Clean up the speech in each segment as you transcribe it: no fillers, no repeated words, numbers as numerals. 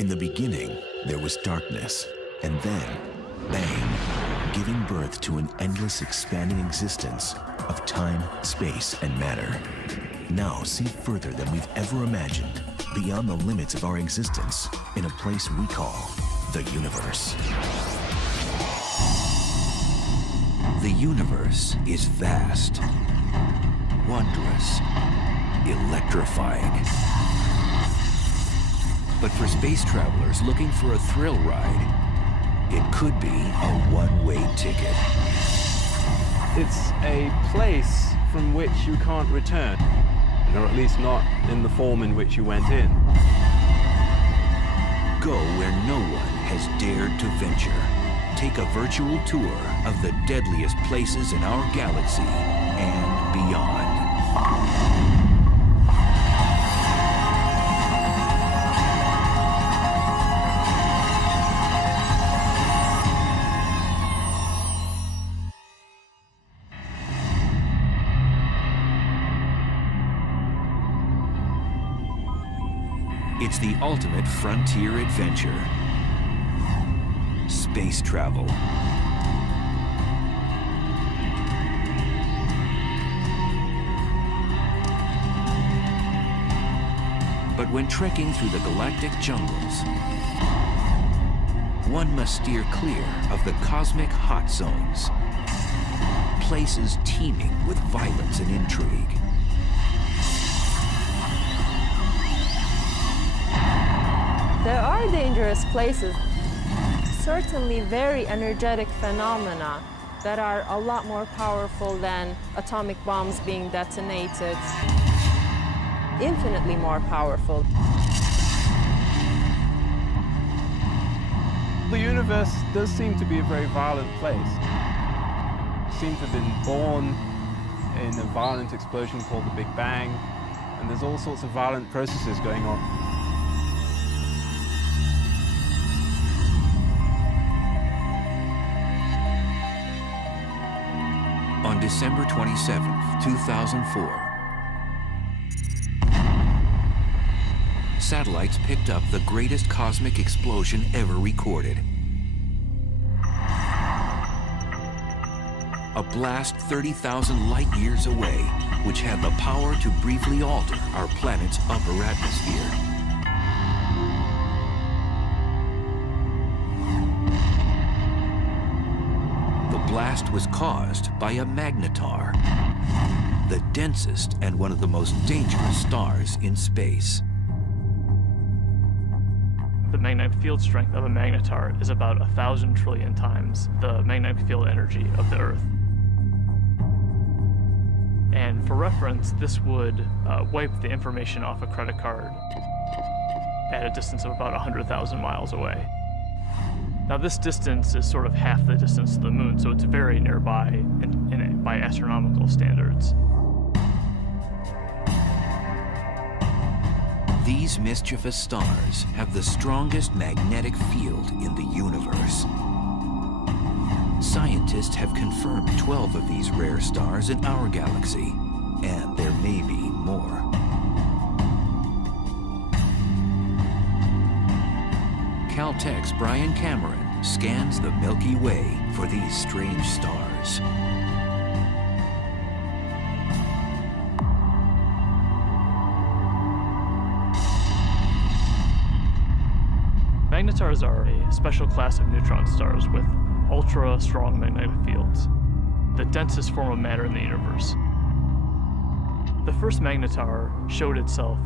In the beginning, there was darkness, and then, bang, giving birth to an endless expanding existence of time, space, and matter. Now see further than we've ever imagined, beyond the limits of our existence, in a place we call the universe. The universe is vast, wondrous, electrifying. But for space travelers looking for a thrill ride, it could be a one-way ticket. It's a place from which you can't return, or at least not in the form in which you went in. Go where no one has dared to venture. Take a virtual tour of the deadliest places in our galaxy and beyond. It's the ultimate frontier adventure. Space travel. But when trekking through the galactic jungles, one must steer clear of the cosmic hot zones, places teeming with violence and intrigue. There are dangerous places, certainly very energetic phenomena that are a lot more powerful than atomic bombs being detonated, infinitely more powerful. The universe does seem to be a very violent place. It seems to have been born in a violent explosion called the Big Bang, and there's all sorts of violent processes going on. On December 27th, 2004, satellites picked up the greatest cosmic explosion ever recorded. A blast 30,000 light years away, which had the power to briefly alter our planet's upper atmosphere. The blast was caused by a magnetar, the densest and one of the most dangerous stars in space. The magnetic field strength of a magnetar is about 1,000 trillion times the magnetic field energy of the Earth. And for reference, this would wipe the information off a credit card at a distance of about 100,000 miles away. Now this distance is sort of half the distance to the moon, so it's very nearby by astronomical standards. These mischievous stars have the strongest magnetic field in the universe. Scientists have confirmed 12 of these rare stars in our galaxy, and there may be more. Caltech's Brian Cameron scans the Milky Way for these strange stars. Magnetars are a special class of neutron stars with ultra-strong magnetic fields, the densest form of matter in the universe. The first magnetar showed itself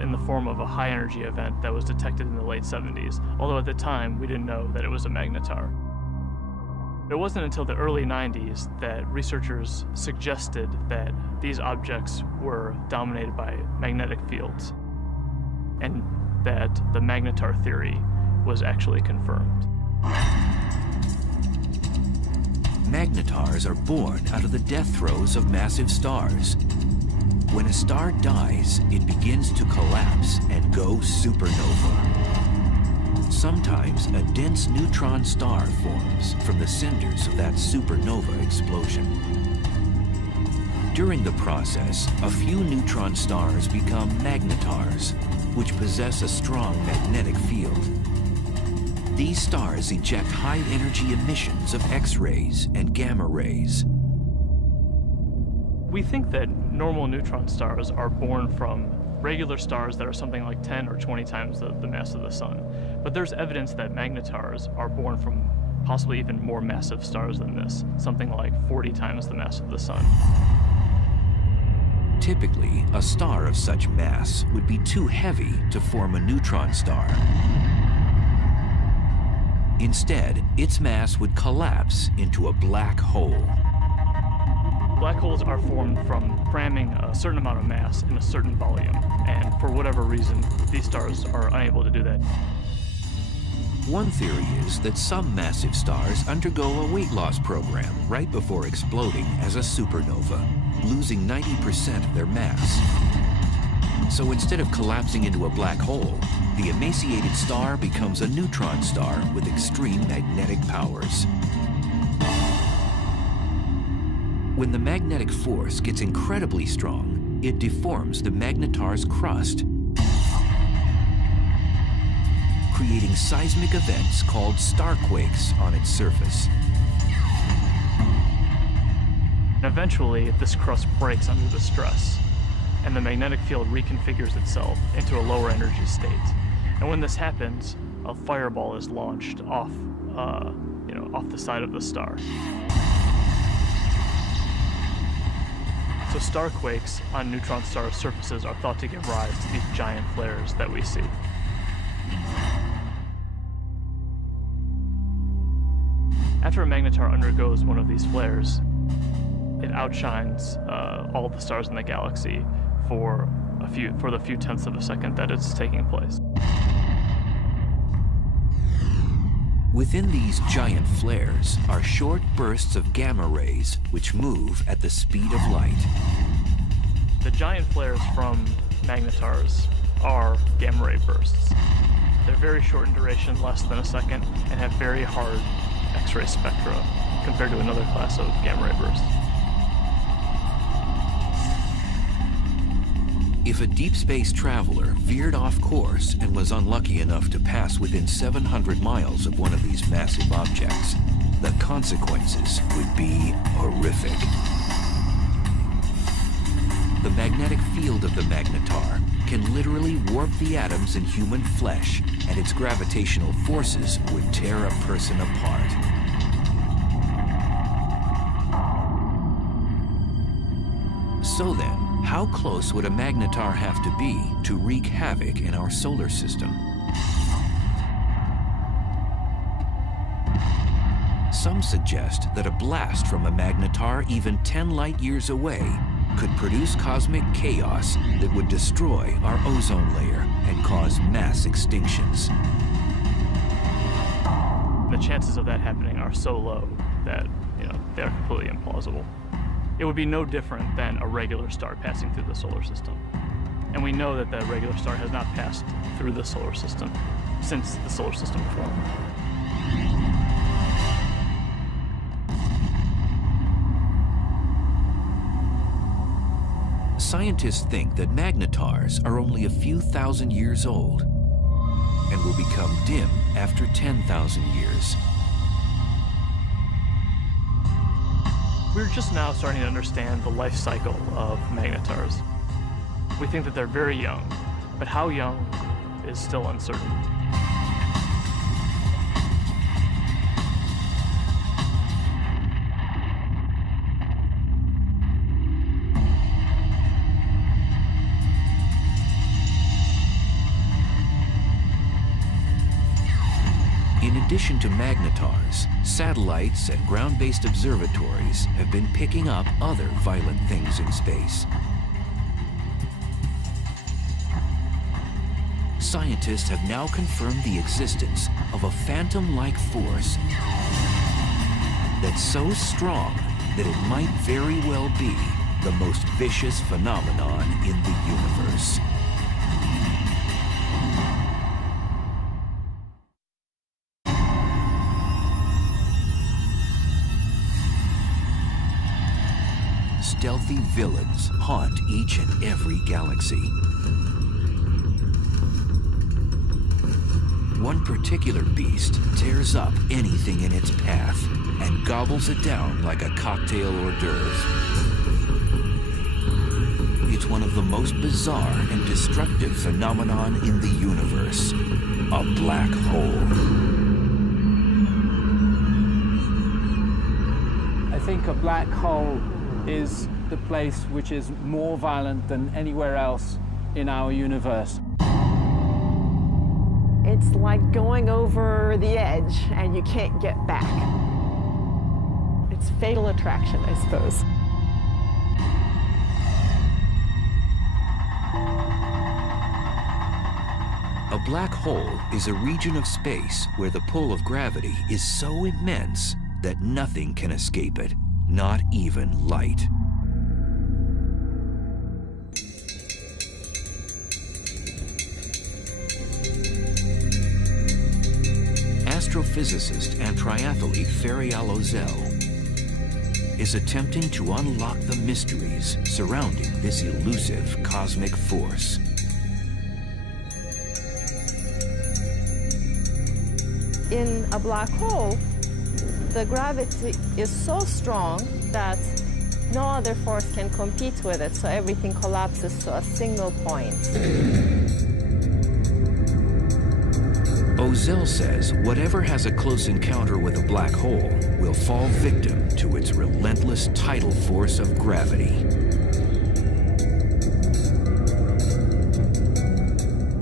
in the form of a high-energy event that was detected in the late 70s, although at the time we didn't know that it was a magnetar. It wasn't until the early 90s that researchers suggested that these objects were dominated by magnetic fields, and that the magnetar theory was actually confirmed. Magnetars are born out of the death throes of massive stars. When a star dies, it begins to collapse and go supernova. Sometimes a dense neutron star forms from the cinders of that supernova explosion. During the process, a few neutron stars become magnetars, which possess a strong magnetic field. These stars eject high-energy emissions of X-rays and gamma rays. We think that normal neutron stars are born from regular stars that are something like 10 or 20 times the mass of the sun. But there's evidence that magnetars are born from possibly even more massive stars than this, something like 40 times the mass of the sun. Typically, a star of such mass would be too heavy to form a neutron star. Instead, its mass would collapse into a black hole. Black holes are formed from cramming a certain amount of mass in a certain volume, and for whatever reason, these stars are unable to do that. One theory is that some massive stars undergo a weight loss program right before exploding as a supernova, losing 90% of their mass. So instead of collapsing into a black hole, the emaciated star becomes a neutron star with extreme magnetic powers. When the magnetic force gets incredibly strong, it deforms the magnetar's crust, creating seismic events called starquakes on its surface. Eventually, this crust breaks under the stress, and the magnetic field reconfigures itself into a lower energy state. And when this happens, a fireball is launched off the side of the star. So starquakes on neutron star surfaces are thought to give rise to these giant flares that we see. After a magnetar undergoes one of these flares, it outshines all the stars in the galaxy for the few tenths of a second that it's taking place. Within these giant flares are short bursts of gamma rays which move at the speed of light. The giant flares from magnetars are gamma ray bursts. They're very short in duration, less than a second, and have very hard X-ray spectra compared to another class of gamma ray bursts. If a deep space traveler veered off course and was unlucky enough to pass within 700 miles of one of these massive objects, the consequences would be horrific. The magnetic field of the magnetar can literally warp the atoms in human flesh, and its gravitational forces would tear a person apart. So then, how close would a magnetar have to be to wreak havoc in our solar system? Some suggest that a blast from a magnetar even 10 light years away could produce cosmic chaos that would destroy our ozone layer and cause mass extinctions. The chances of that happening are so low that, they're completely implausible. It would be no different than a regular star passing through the solar system. And we know that the regular star has not passed through the solar system since the solar system formed. Scientists think that magnetars are only a few thousand years old and will become dim after 10,000 years. We're just now starting to understand the life cycle of magnetars. We think that they're very young, but how young is still uncertain. In addition to magnetars, satellites and ground-based observatories have been picking up other violent things in space. Scientists have now confirmed the existence of a phantom-like force that's so strong that it might very well be the most vicious phenomenon in the universe. Stealthy villains haunt each and every galaxy. One particular beast tears up anything in its path and gobbles it down like a cocktail hors d'oeuvre. It's one of the most bizarre and destructive phenomenon in the universe, a black hole. I think a black hole is the place which is more violent than anywhere else in our universe. It's like going over the edge and you can't get back. It's fatal attraction, I suppose. A black hole is a region of space where the pull of gravity is so immense that nothing can escape it, not even light. Astrophysicist and triathlete Ferial Ozel is attempting to unlock the mysteries surrounding this elusive cosmic force. In a black hole, the gravity is so strong that no other force can compete with it, so everything collapses to a single point. Ozel says whatever has a close encounter with a black hole will fall victim to its relentless tidal force of gravity.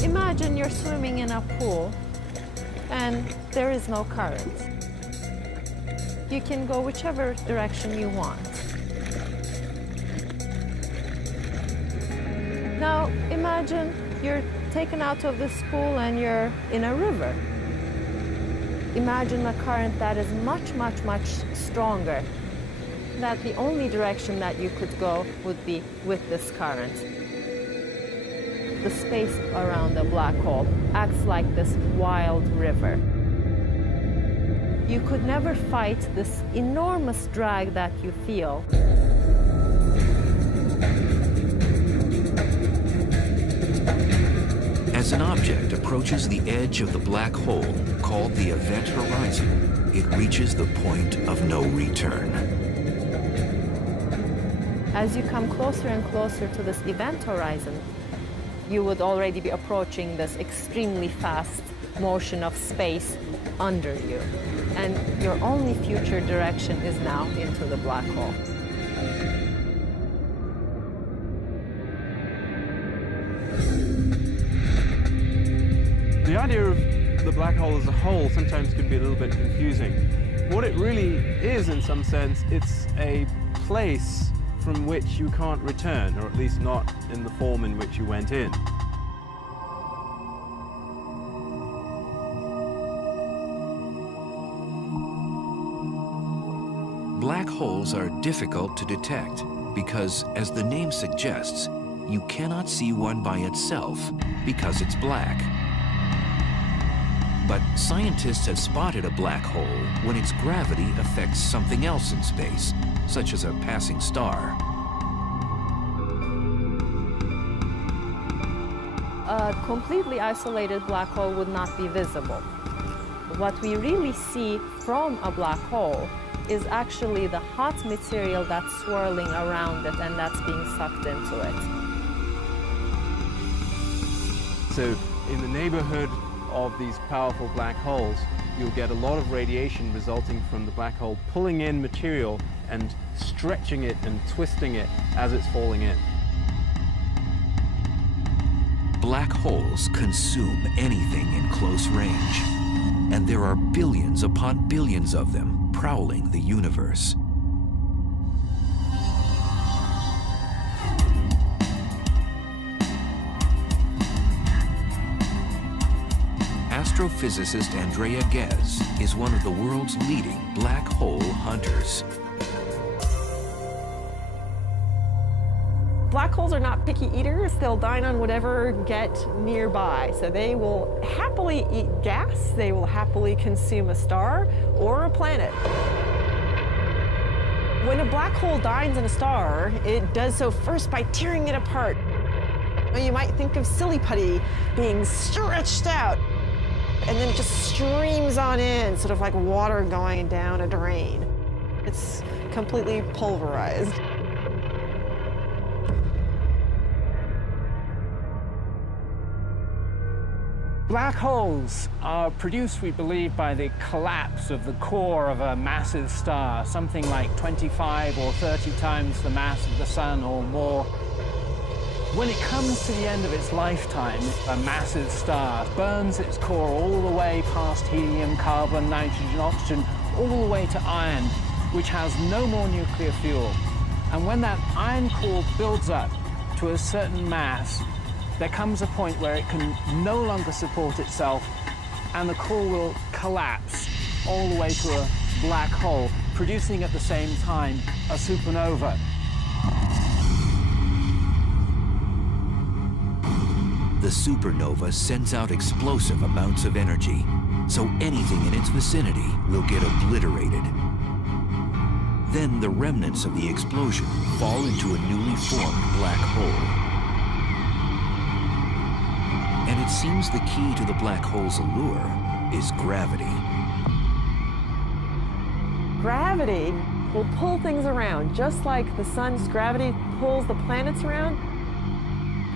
Imagine you're swimming in a pool and there is no current. You can go whichever direction you want. Now imagine you're taken out of this pool and you're in a river. Imagine a current that is much, much, much stronger. That the only direction that you could go would be with this current. The space around the black hole acts like this wild river. You could never fight this enormous drag that you feel. As an object approaches the edge of the black hole, called the event horizon, it reaches the point of no return. As you come closer and closer to this event horizon, you would already be approaching this extremely fast motion of space under you. And your only future direction is now into the black hole. The idea of the black hole as a whole sometimes can be a little bit confusing. What it really is, in some sense, it's a place from which you can't return, or at least not in the form in which you went in. Black holes are difficult to detect because, as the name suggests, you cannot see one by itself because it's black. But scientists have spotted a black hole when its gravity affects something else in space, such as a passing star. A completely isolated black hole would not be visible. What we really see from a black hole is actually the hot material that's swirling around it and that's being sucked into it. So in the neighborhood of these powerful black holes, you'll get a lot of radiation resulting from the black hole pulling in material and stretching it and twisting it as it's falling in. Black holes consume anything in close range, and there are billions upon billions of them prowling the universe. Astrophysicist Andrea Ghez is one of the world's leading black hole hunters. Black holes are not picky eaters. They'll dine on whatever get nearby. So they will happily eat gas. They will happily consume a star or a planet. When a black hole dines on a star, it does so first by tearing it apart. You might think of silly putty being stretched out. and then it just streams on in, sort of like water going down a drain. It's completely pulverized. Black holes are produced, we believe, by the collapse of the core of a massive star, something like 25 or 30 times the mass of the sun or more. When it comes to the end of its lifetime, a massive star burns its core all the way past helium, carbon, nitrogen, oxygen, all the way to iron, which has no more nuclear fuel. And when that iron core builds up to a certain mass, there comes a point where it can no longer support itself, and the core will collapse all the way to a black hole, producing at the same time a supernova. The supernova sends out explosive amounts of energy, so anything in its vicinity will get obliterated. Then the remnants of the explosion fall into a newly formed black hole. And it seems the key to the black hole's allure is gravity. Gravity will pull things around, just like the sun's gravity pulls the planets around.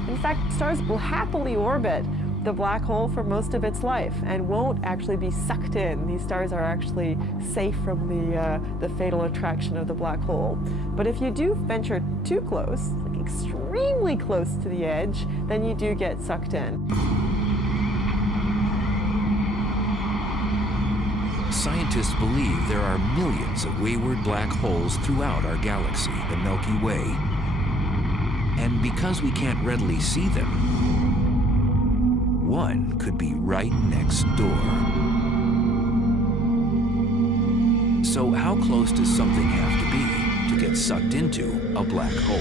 In fact, stars will happily orbit the black hole for most of its life and won't actually be sucked in. These stars are actually safe from the fatal attraction of the black hole. But if you do venture too close, like extremely close to the edge, then you do get sucked in. Scientists believe there are millions of wayward black holes throughout our galaxy, the Milky Way. And because we can't readily see them, one could be right next door. So how close does something have to be to get sucked into a black hole?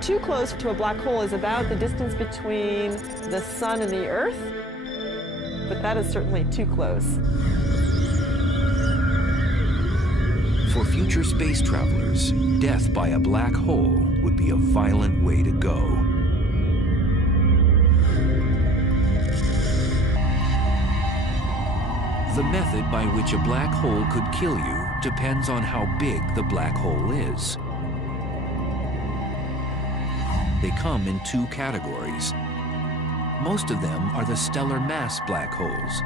Too close to a black hole is about the distance between the sun and the Earth, but that is certainly too close. For future space travelers, death by a black hole would be a violent way to go. The method by which a black hole could kill you depends on how big the black hole is. They come in two categories. Most of them are the stellar mass black holes,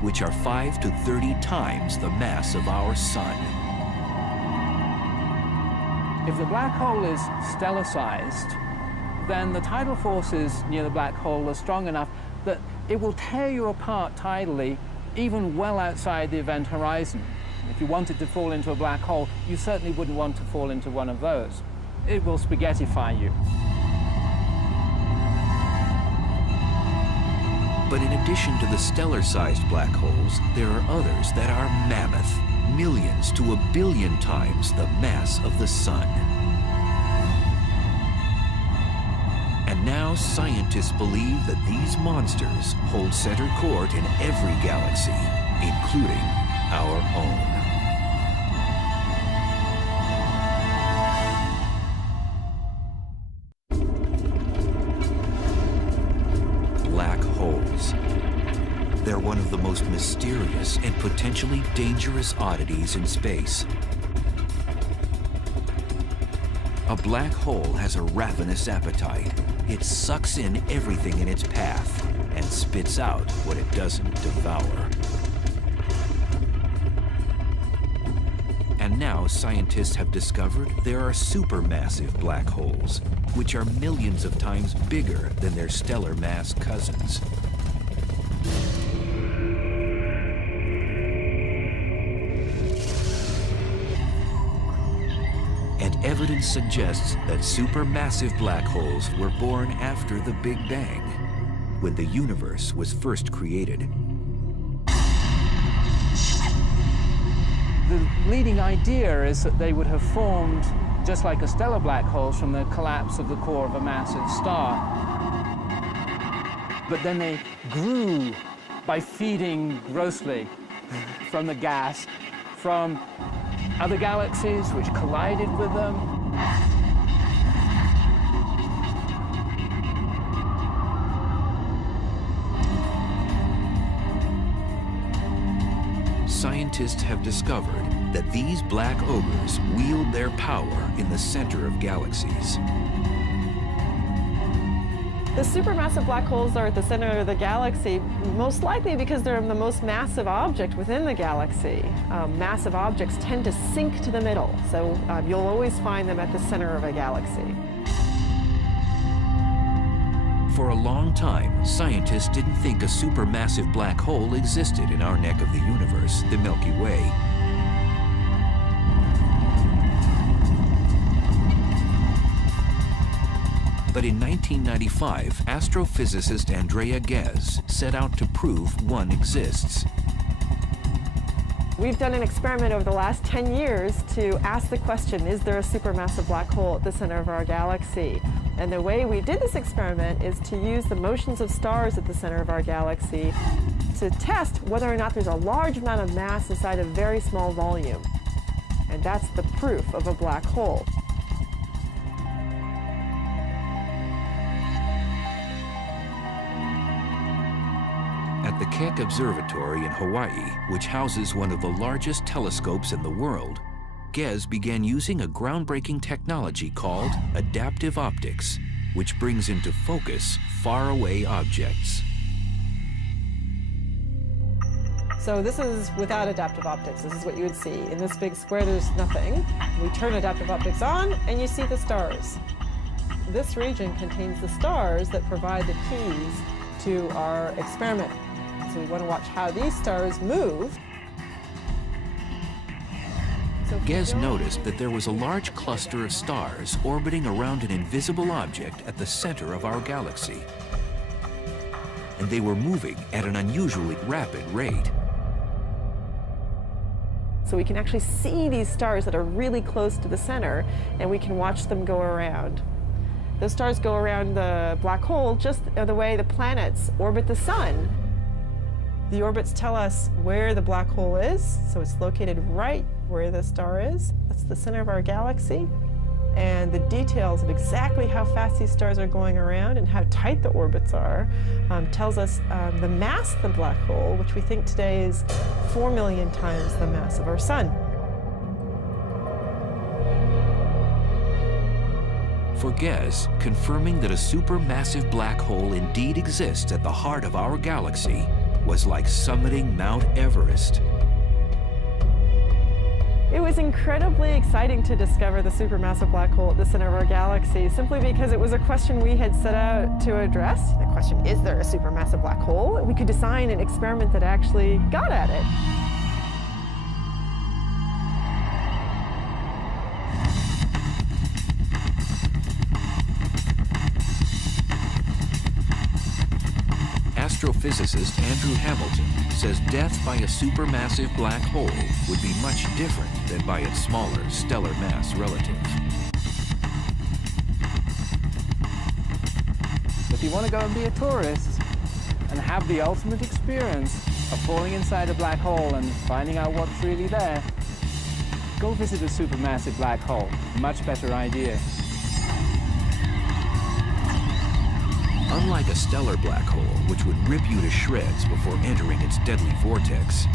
which are 5 to 30 times the mass of our sun. If the black hole is stellar-sized, then the tidal forces near the black hole are strong enough that it will tear you apart tidally, even well outside the event horizon. If you wanted to fall into a black hole, you certainly wouldn't want to fall into one of those. It will spaghettify you. But in addition to the stellar-sized black holes, there are others that are mammoth, millions to a billion times the mass of the sun. And now scientists believe that these monsters hold center court in every galaxy, including our own. Black holes. They're one of the most mysterious and potentially dangerous oddities in space. A black hole has a ravenous appetite. It sucks in everything in its path and spits out what it doesn't devour. And now scientists have discovered there are supermassive black holes, which are millions of times bigger than their stellar mass cousins. And evidence suggests that supermassive black holes were born after the Big Bang, when the universe was first created. The leading idea is that they would have formed just like a stellar black hole from the collapse of the core of a massive star. But then they grew by feeding grossly from the gas, from other galaxies which collided with them. scientists have discovered that these black ogres wield their power in the center of galaxies. The supermassive black holes are at the center of the galaxy, most likely because they're the most massive object within the galaxy. Massive objects tend to sink to the middle, so you'll always find them at the center of a galaxy. For a long time, scientists didn't think a supermassive black hole existed in our neck of the universe, the Milky Way. But in 1995, astrophysicist Andrea Ghez set out to prove one exists. We've done an experiment over the last 10 years to ask the question, is there a supermassive black hole at the center of our galaxy? And the way we did this experiment is to use the motions of stars at the center of our galaxy to test whether or not there's a large amount of mass inside a very small volume. And that's the proof of a black hole. At the Keck Observatory in Hawaii, which houses one of the largest telescopes in the world, Ghez began using a groundbreaking technology called adaptive optics, which brings into focus faraway objects. So this is without adaptive optics. This is what you would see. In this big square, there's nothing. We turn adaptive optics on, and you see the stars. This region contains the stars that provide the keys to our experiment. So we want to watch how these stars move. Ghez noticed that there was a large cluster of stars orbiting around an invisible object at the center of our galaxy. And they were moving at an unusually rapid rate. So we can actually see these stars that are really close to the center, and we can watch them go around. Those stars go around the black hole just the way the planets orbit the sun. The orbits tell us where the black hole is, so it's located right where the star is. That's the center of our galaxy. And the details of exactly how fast these stars are going around and how tight the orbits are tells us the mass of the black hole, which we think today is 4 million times the mass of our sun. For Ghez, confirming that a supermassive black hole indeed exists at the heart of our galaxy was like summiting Mount Everest. It was incredibly exciting to discover the supermassive black hole at the center of our galaxy, simply because it was a question we had set out to address. The question, is there a supermassive black hole? We could design an experiment that actually got at it. Astrophysicist Andrew Hamilton says death by a supermassive black hole would be much different than by its smaller stellar mass relative. If you want to go and be a tourist and have the ultimate experience of falling inside a black hole and finding out what's really there, go visit a supermassive black hole. Much better idea. Unlike a stellar black hole, which would rip you to shreds before entering its deadly vortex,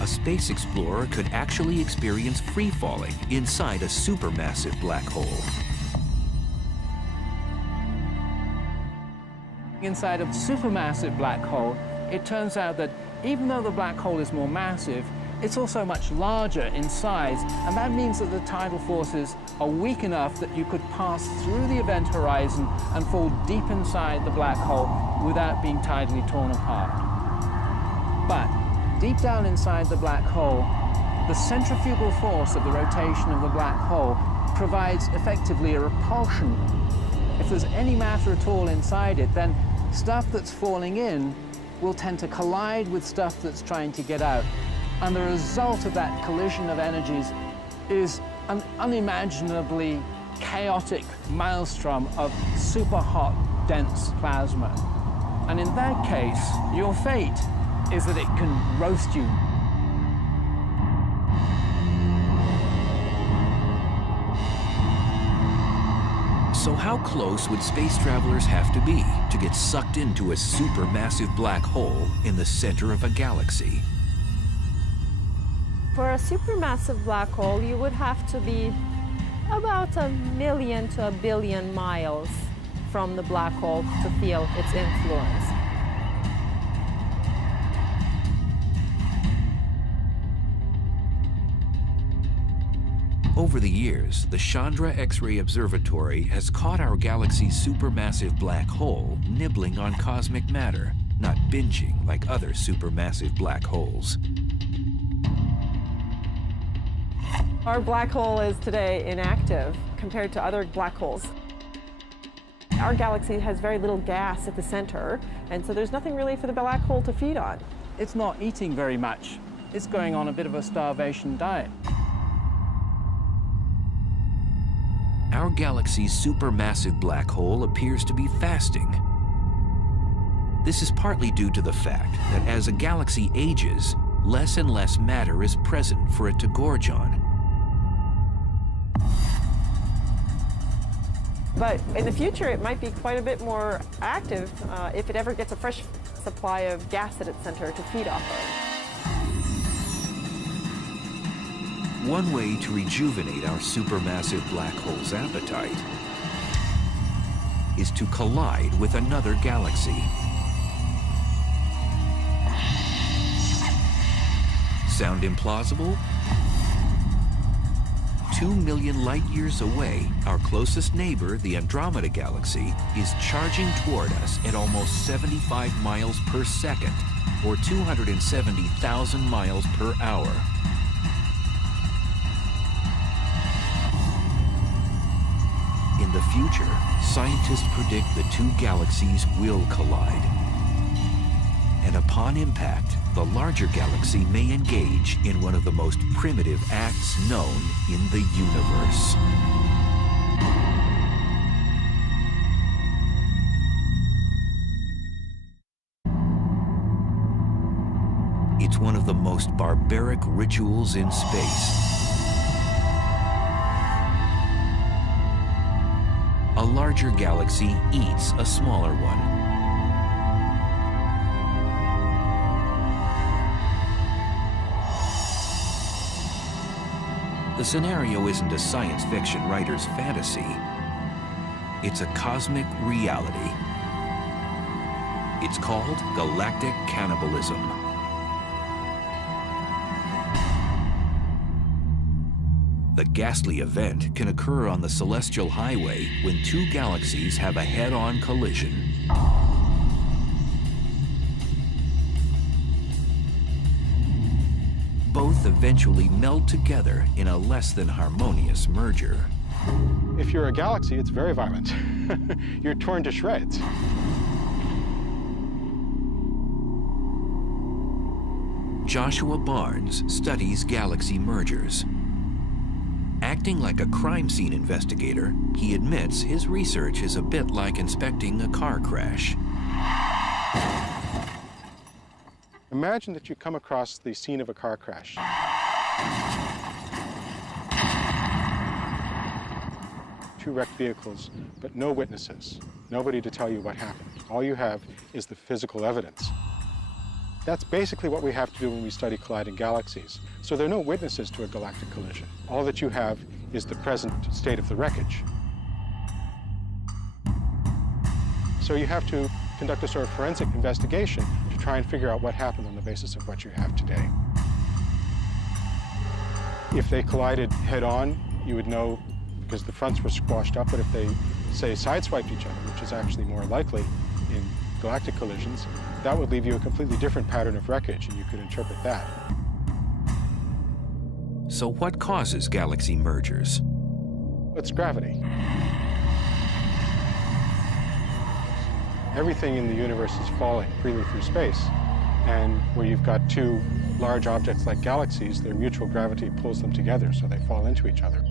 a space explorer could actually experience free-falling inside a supermassive black hole. Inside a supermassive black hole, it turns out that even though the black hole is more massive, it's also much larger in size, and that means that the tidal forces are weak enough that you could pass through the event horizon and fall deep inside the black hole without being tidally torn apart. But deep down inside the black hole, the centrifugal force of the rotation of the black hole provides effectively a repulsion. If there's any matter at all inside it, then stuff that's falling in will tend to collide with stuff that's trying to get out. And the result of that collision of energies is an unimaginably chaotic maelstrom of super hot, dense plasma. And in that case, your fate is that it can roast you. So how close would space travelers have to be to get sucked into a supermassive black hole in the center of a galaxy? For a supermassive black hole, you would have to be about 1 million to 1 billion miles from the black hole to feel its influence. Over the years, the Chandra X-ray Observatory has caught our galaxy's supermassive black hole nibbling on cosmic matter, not binging like other supermassive black holes. Our black hole is today inactive compared to other black holes. Our galaxy has very little gas at the center, and so there's nothing really for the black hole to feed on. It's not eating very much. It's going on a bit of a starvation diet. Our galaxy's supermassive black hole appears to be fasting. This is partly due to the fact that as a galaxy ages, less and less matter is present for it to gorge on. But in the future, it might be quite a bit more active if it ever gets a fresh supply of gas at its center to feed off of. One way to rejuvenate our supermassive black hole's appetite is to collide with another galaxy. Sound implausible? 2 million light-years away, our closest neighbor, the Andromeda Galaxy, is charging toward us at almost 75 miles per second, or 270,000 miles per hour. In the future, scientists predict the two galaxies will collide. And upon impact, the larger galaxy may engage in one of the most primitive acts known in the universe. It's one of the most barbaric rituals in space. A larger galaxy eats a smaller one. The scenario isn't a science fiction writer's fantasy. It's a cosmic reality. It's called galactic cannibalism. The ghastly event can occur on the celestial highway when two galaxies have a head-on collision. Both eventually meld together in a less than harmonious merger. If you're a galaxy, it's very violent. You're torn to shreds. Joshua Barnes studies galaxy mergers. Acting like a crime scene investigator, he admits his research is a bit like inspecting a car crash. Imagine that you come across the scene of a car crash. Two wrecked vehicles, but no witnesses. Nobody to tell you what happened. All you have is the physical evidence. That's basically what we have to do when we study colliding galaxies. So there are no witnesses to a galactic collision. All that you have is the present state of the wreckage. So you have to conduct a sort of forensic investigation to try and figure out what happened on the basis of what you have today. If they collided head-on, you would know because the fronts were squashed up, but if they, say, sideswiped each other, which is actually more likely in galactic collisions, that would leave you a completely different pattern of wreckage, and you could interpret that. So what causes galaxy mergers? It's gravity. Everything in the universe is falling freely through space, and where you've got two large objects like galaxies, their mutual gravity pulls them together, so they fall into each other.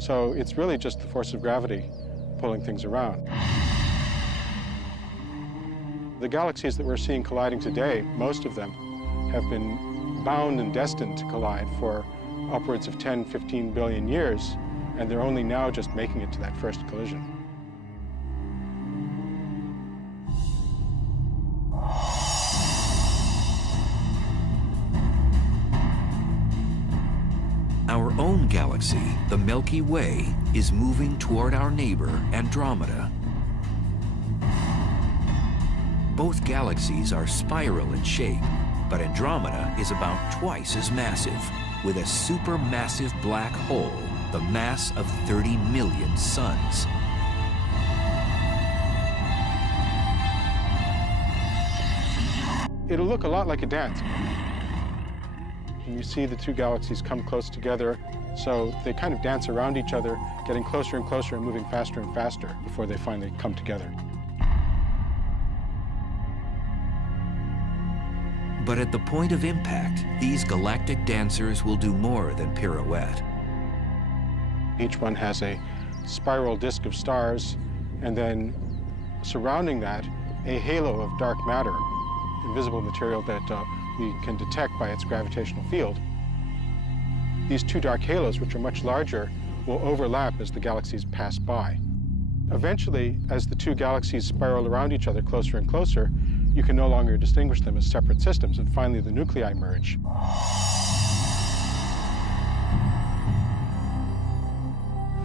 So it's really just the force of gravity pulling things around. The galaxies that we're seeing colliding today, most of them have been bound and destined to collide for upwards of 10, 15 billion years and they're only now just making it to that first collision. Our own galaxy, the Milky Way, is moving toward our neighbor, Andromeda. Both galaxies are spiral in shape, but Andromeda is about twice as massive, with a supermassive black hole the mass of 30 million suns. It'll look a lot like a dance. And you see the two galaxies come close together, so they kind of dance around each other, getting closer and closer and moving faster and faster before they finally come together. But at the point of impact, these galactic dancers will do more than pirouette. Each one has a spiral disk of stars, and then surrounding that, a halo of dark matter, invisible material that we can detect by its gravitational field. These two dark halos, which are much larger, will overlap as the galaxies pass by. Eventually, as the two galaxies spiral around each other closer and closer, you can no longer distinguish them as separate systems, and finally the nuclei merge.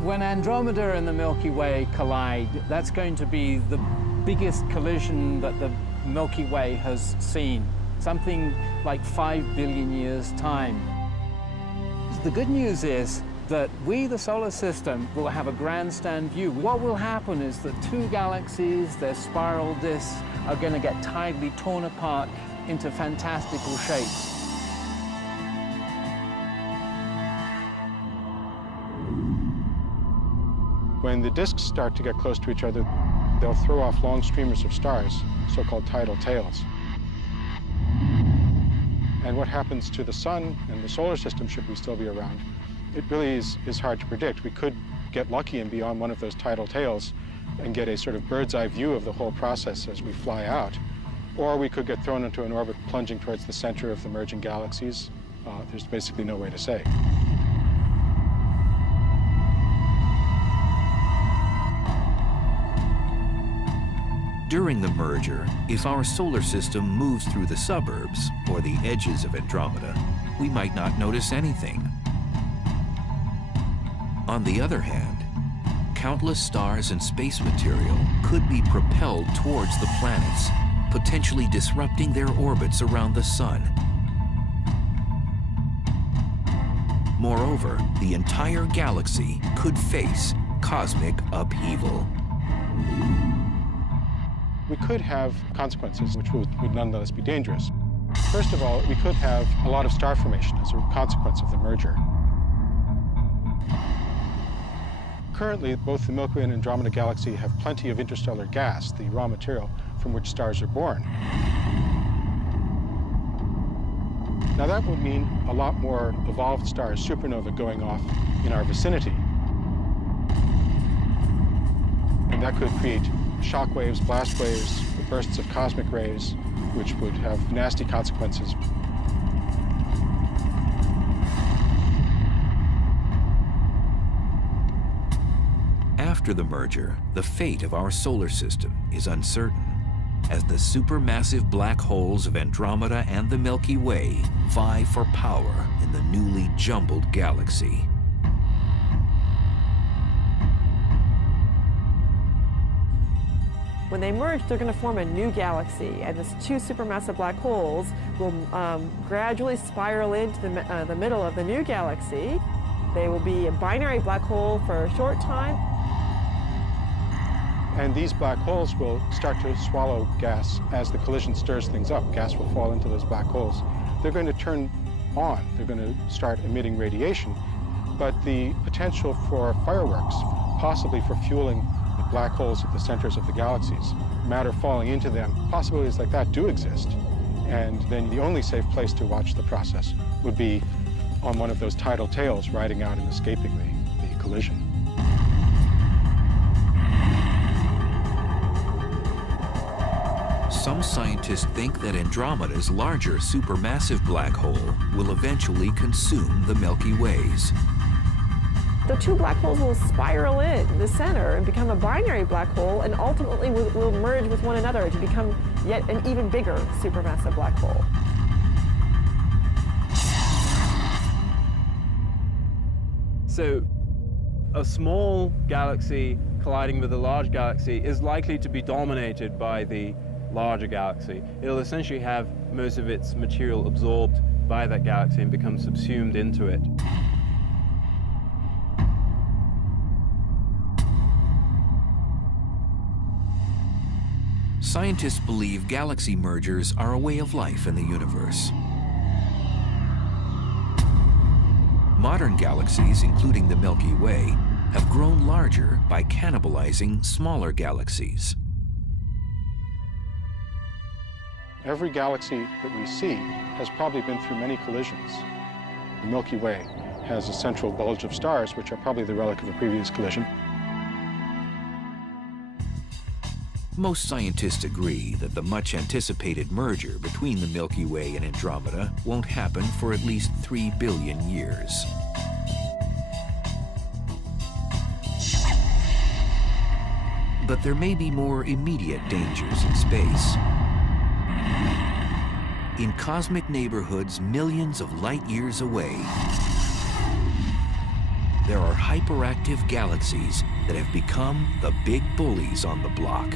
When Andromeda and the Milky Way collide, that's going to be the biggest collision that the Milky Way has seen, something like 5 billion years' time. The good news is that we, the solar system, will have a grandstand view. What will happen is that two galaxies, their spiral disks, are going to get tidally torn apart into fantastical shapes. When the disks start to get close to each other, they'll throw off long streamers of stars, so-called tidal tails. And what happens to the sun and the solar system, should we still be around, it really is hard to predict. We could get lucky and be on one of those tidal tails and get a sort of bird's eye view of the whole process as we fly out. Or we could get thrown into an orbit plunging towards the center of the merging galaxies. There's basically no way to say. During the merger, if our solar system moves through the suburbs or the edges of Andromeda, we might not notice anything. On the other hand, countless stars and space material could be propelled towards the planets, potentially disrupting their orbits around the sun. Moreover, the entire galaxy could face cosmic upheaval. We could have consequences which would nonetheless be dangerous. First of all, we could have a lot of star formation as a consequence of the merger. Currently, both the Milky Way and Andromeda galaxy have plenty of interstellar gas, the raw material from which stars are born. Now that would mean a lot more evolved stars, supernova, going off in our vicinity. And that could create shock waves, blast waves, bursts of cosmic rays, which would have nasty consequences. After the merger, the fate of our solar system is uncertain, as the supermassive black holes of Andromeda and the Milky Way vie for power in the newly jumbled galaxy. When they merge, they're going to form a new galaxy, and these two supermassive black holes will gradually spiral into the middle of the new galaxy. They will be a binary black hole for a short time. And these black holes will start to swallow gas as the collision stirs things up. Gas will fall into those black holes. They're going to turn on. They're going to start emitting radiation. But the potential for fireworks, possibly for fueling the black holes at the centers of the galaxies, matter falling into them, possibilities like that do exist. And then the only safe place to watch the process would be on one of those tidal tails riding out and escaping the collision. Some scientists think that Andromeda's larger supermassive black hole will eventually consume the Milky Ways. the two black holes will spiral in the center and become a binary black hole, and ultimately will merge with one another to become yet an even bigger supermassive black hole. So a small galaxy colliding with a large galaxy is likely to be dominated by the larger galaxy. It'll essentially have most of its material absorbed by that galaxy and become subsumed into it. Scientists believe galaxy mergers are a way of life in the universe. Modern galaxies, including the Milky Way, have grown larger by cannibalizing smaller galaxies. Every galaxy that we see has probably been through many collisions. The Milky Way has a central bulge of stars, which are probably the relic of a previous collision. Most scientists agree that the much-anticipated merger between the Milky Way and Andromeda won't happen for at least 3 billion years. But there may be more immediate dangers in space. In cosmic neighborhoods millions of light years away, there are hyperactive galaxies that have become the big bullies on the block.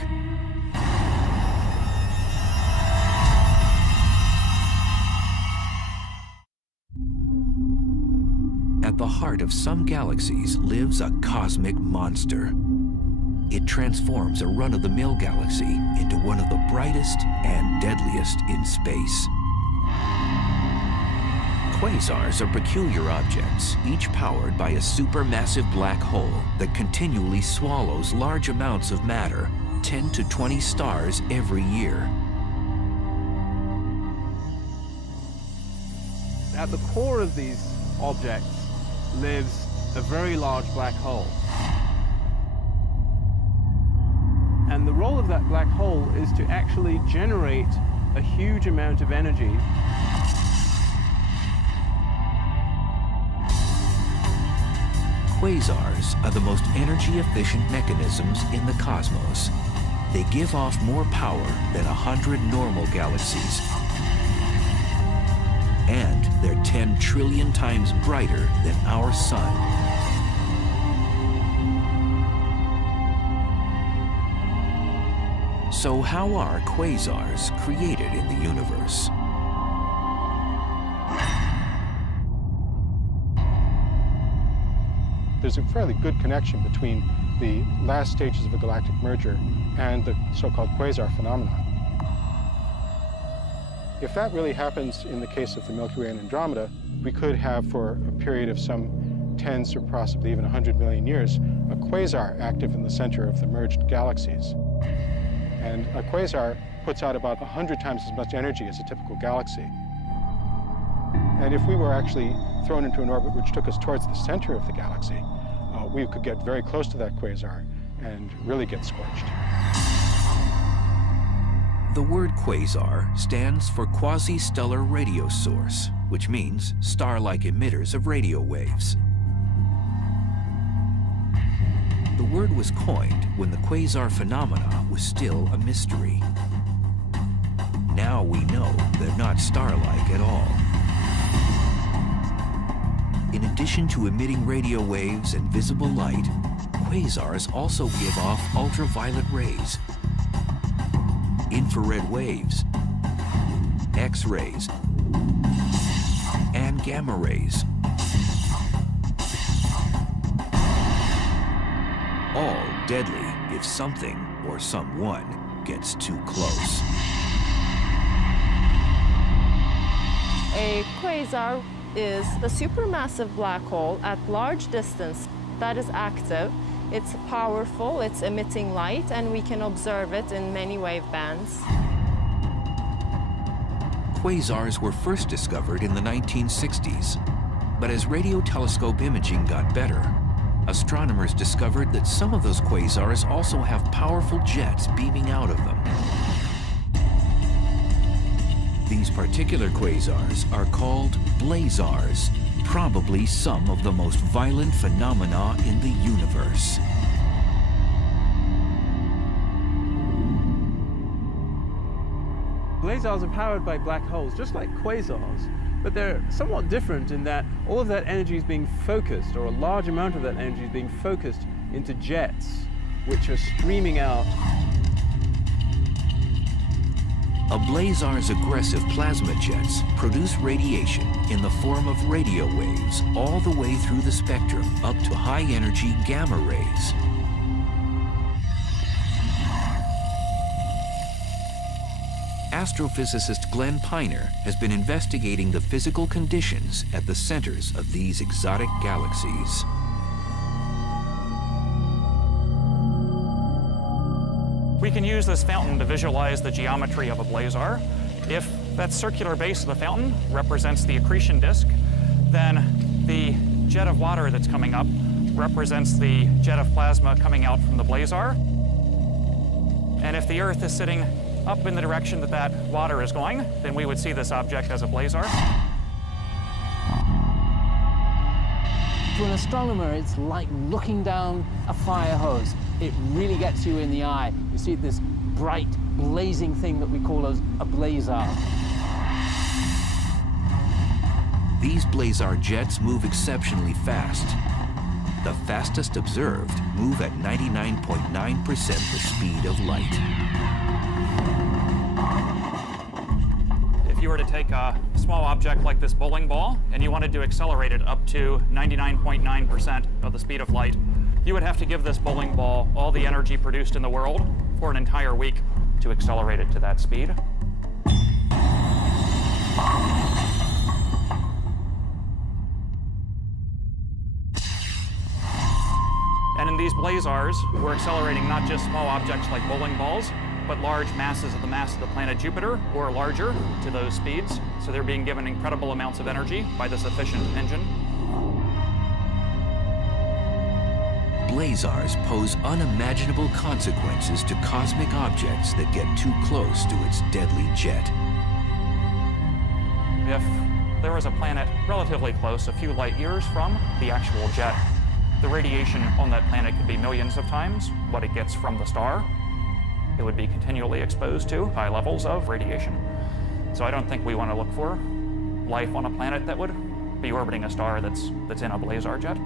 At the heart of some galaxies lives a cosmic monster. It transforms a run-of-the-mill galaxy into one of the brightest and deadliest in space. Quasars are peculiar objects, each powered by a supermassive black hole that continually swallows large amounts of matter, 10 to 20 stars every year. At the core of these objects lives a very large black hole. And the role of that black hole is to actually generate a huge amount of energy. Quasars are the most energy-efficient mechanisms in the cosmos. They give off more power than 100 normal galaxies. And they're 10 trillion times brighter than our sun. So how are quasars created in the universe? There's a fairly good connection between the last stages of a galactic merger and the so-called quasar phenomenon. If that really happens in the case of the Milky Way and Andromeda, we could have, for a period of some tens or possibly even 100 million years, a quasar active in the center of the merged galaxies. And a quasar puts out about 100 times as much energy as a typical galaxy. And if we were actually thrown into an orbit which took us towards the center of the galaxy, we could get very close to that quasar and really get scorched. The word quasar stands for quasi-stellar radio source, which means star-like emitters of radio waves. The word was coined when the quasar phenomena was still a mystery. Now we know they're not star-like at all. In addition to emitting radio waves and visible light, quasars also give off ultraviolet rays, infrared waves, X-rays, and gamma rays. All deadly if something or someone gets too close. A quasar is a supermassive black hole at large distance that is active. It's powerful, it's emitting light, and we can observe it in many wave bands. Quasars were first discovered in the 1960s, but as radio telescope imaging got better, astronomers discovered that some of those quasars also have powerful jets beaming out of them. These particular quasars are called blazars, probably some of the most violent phenomena in the universe. Blazars are powered by black holes, just like quasars, but they're somewhat different in that all of that energy is being focused, or a large amount of that energy is being focused into jets, which are streaming out. A blazar's aggressive plasma jets produce radiation in the form of radio waves all the way through the spectrum up to high-energy gamma rays. Astrophysicist Glenn Piner has been investigating the physical conditions at the centers of these exotic galaxies. We can use this fountain to visualize the geometry of a blazar. If that circular base of the fountain represents the accretion disk, then the jet of water that's coming up represents the jet of plasma coming out from the blazar. And if the Earth is sitting up in the direction that that water is going, then we would see this object as a blazar. To an astronomer, it's like looking down a fire hose. It really gets you in the eye. You see this bright, blazing thing that we call a blazar. These blazar jets move exceptionally fast. The fastest observed move at 99.9% the speed of light. If you were to take a small object like this bowling ball and you wanted to accelerate it up to 99.9% of the speed of light, you would have to give this bowling ball all the energy produced in the world for an entire week to accelerate it to that speed. And in these blazars, we're accelerating not just small objects like bowling balls, but large masses of the mass of the planet Jupiter, or larger, to those speeds. So they're being given incredible amounts of energy by this efficient engine. Blazars pose unimaginable consequences to cosmic objects that get too close to its deadly jet. If there was a planet relatively close, a few light years from the actual jet, the radiation on that planet could be millions of times what it gets from the star. It would be continually exposed to high levels of radiation. So I don't think we want to look for life on a planet that would be orbiting a star that's in a blazar jet.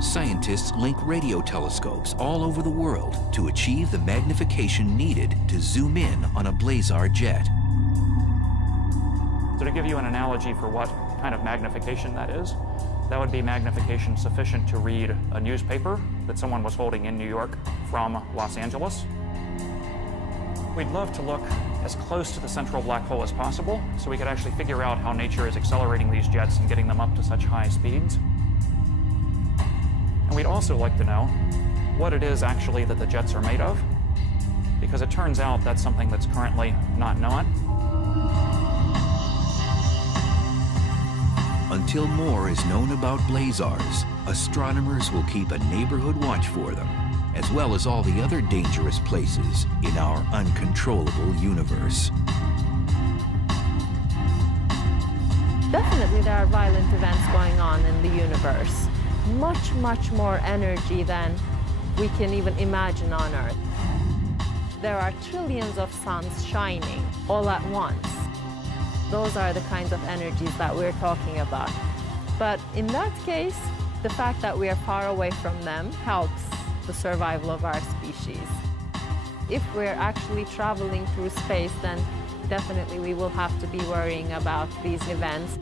Scientists link radio telescopes all over the world to achieve the magnification needed to zoom in on a blazar jet. So to give you an analogy for what kind of magnification that is, that would be magnification sufficient to read a newspaper that someone was holding in New York from Los Angeles. We'd love to look as close to the central black hole as possible so we could actually figure out how nature is accelerating these jets and getting them up to such high speeds. And we'd also like to know what it is actually that the jets are made of, because it turns out that's something that's currently not known. Until more is known about blazars, astronomers will keep a neighborhood watch for them, as well as all the other dangerous places in our uncontrollable universe. Definitely there are violent events going on in the universe. Much, much more energy than we can even imagine on Earth. There are trillions of suns shining all at once. Those are the kinds of energies that we're talking about. But in that case, the fact that we are far away from them helps the survival of our species. If we're actually traveling through space, then definitely we will have to be worrying about these events.